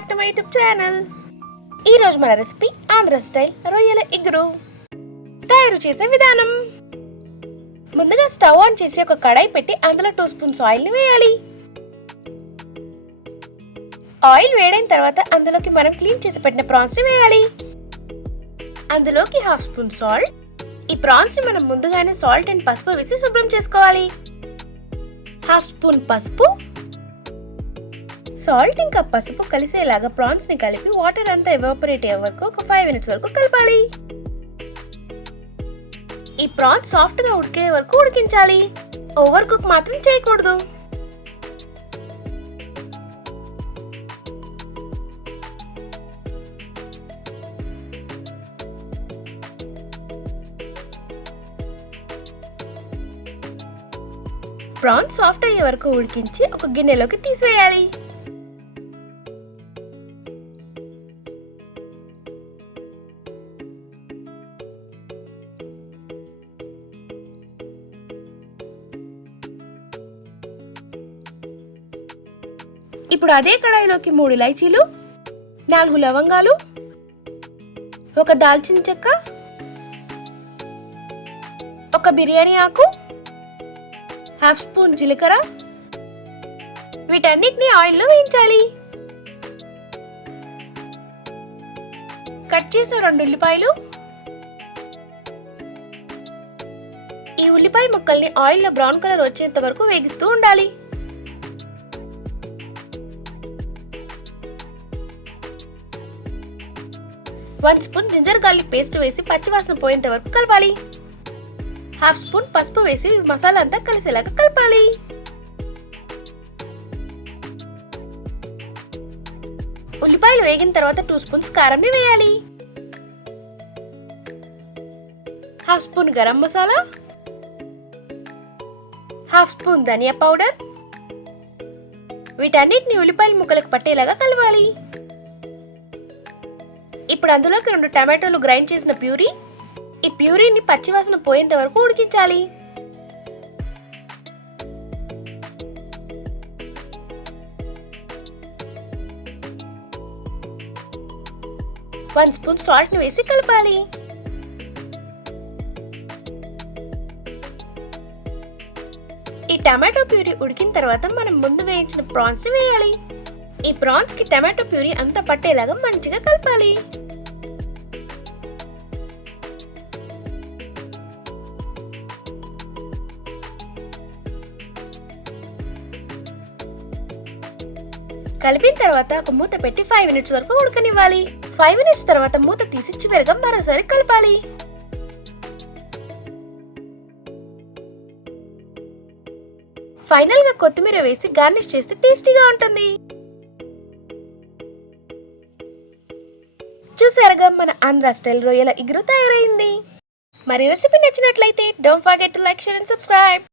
Back to my YouTube channel. ఈ రోజు మన రెసిపీ ఆంధ్ర స్టైల్ రొయ్యల ఇగురు. తయారు చేసే విధానం: ముందుగా స్టవ్ ఆన్ చేసి ఒక కడాయి పెట్టి అందులో 2 స్పూన్స్ ఆయిల్ని వేయాలి. ఆయిల్ వేడైన తర్వాత అందులోకి మనం క్లీన్ చేసి పెట్టిన ప్రాన్స్ని వేయాలి. అందులోకి 1/2 స్పూన్ సాల్ట్. ఈ ప్రాన్స్ని మనం ముందుగానే సాల్ట్ అండ్ పసుపు వేసి శుభ్రం చేసుకోవాలి. 1/2 స్పూన్ పసుపు, సాల్ట్ ఇంకా పసుపు కలిసేలాగా ప్రాన్స్ ని కలిపి వాటర్ అంతా ఎవాపరేట్ అయ్యే వరకు ఒక 5 మినిట్స్ వరకు కలపాలి. ఈ ప్రాన్స్ సాఫ్ట్ గా ఉడికే వరకు ఉడికించాలి. ఓవర్ కుక్ మాత్రం చేయకూడదు. ప్రాన్స్ సాఫ్ట్ అయ్యే వరకు ఉడికించి ఒక గిన్నెలోకి తీసివేయాలి. ఇప్పుడు అదే కడాయిలోకి 3 ఇలాచీలు, 4 లవంగాలు, ఒక దాల్చిన చెక్క, ఒక బిర్యానీ ఆకు, 1/2 స్పూన్ జీలకర్ర, వీటన్నిటిని ఆయిల్లో వేయించాలి. కట్ చేసిన 2 ఉల్లిపాయలు. ఈ ఉల్లిపాయ ముక్కల్ని ఆయిల్లో బ్రౌన్ కలర్ వచ్చేంత వరకు వేగిస్తూ ఉండాలి. One spoon ginger garlic paste వేసి పచ్చివాసన పోయేంత వరకు కలపాలి. 1/2 స్పూన్ పసుపు వేసి మసాలా అంతా కలిసేలాగా కలపాలి. ఉల్లిపాయలు వేగిన తర్వాత 2 స్పూన్స్ కారంని వేయాలి. 1/2 స్పూన్ గరం మసాలా, 1/2 స్పూన్ ధనియా పౌడర్. వీటన్నిటిని ఉల్లిపాయల ముక్కలకు పట్టేలాగా కలపాలి. ఇప్పుడు అందులోకి 2 టమాటోలు గ్రైండ్ చేసిన ప్యూరీ. ఈ ప్యూరీని పచ్చివాసన పోయేంత వరకు ఉడికించాలి. వన్ స్పూన్ సాల్ట్ ని వేసి కలపాలి. ఈ టమాటో ప్యూరీ ఉడికిన తర్వాత మనం ముందు వేయించిన ప్రాన్స్ ని వేయాలి. ఈ ప్రాన్స్ కి టమాటో ప్యూరీ అంతా పట్టేలాగా మంచిగా కలపాలి. కలిపిన తర్వాత ఒక మూత పెట్టి 5 మినిట్స్ వరకు ఉడకనివ్వాలి. 5 మినిట్స్ తర్వాత మూత తీసి చివరిగా మరోసారి కలపాలి. ఫైనల్ గా కొత్తిమీర వేసి గార్నిష్ చేస్తే టేస్టీగా ఉంటుంది. చూసారుగా, మన ఆంధ్ర స్టైల్ రొయ్యల ఇగురు తయారైంది. మరి రెసిపీ నచ్చినట్లయితే don't forget to like, share and subscribe.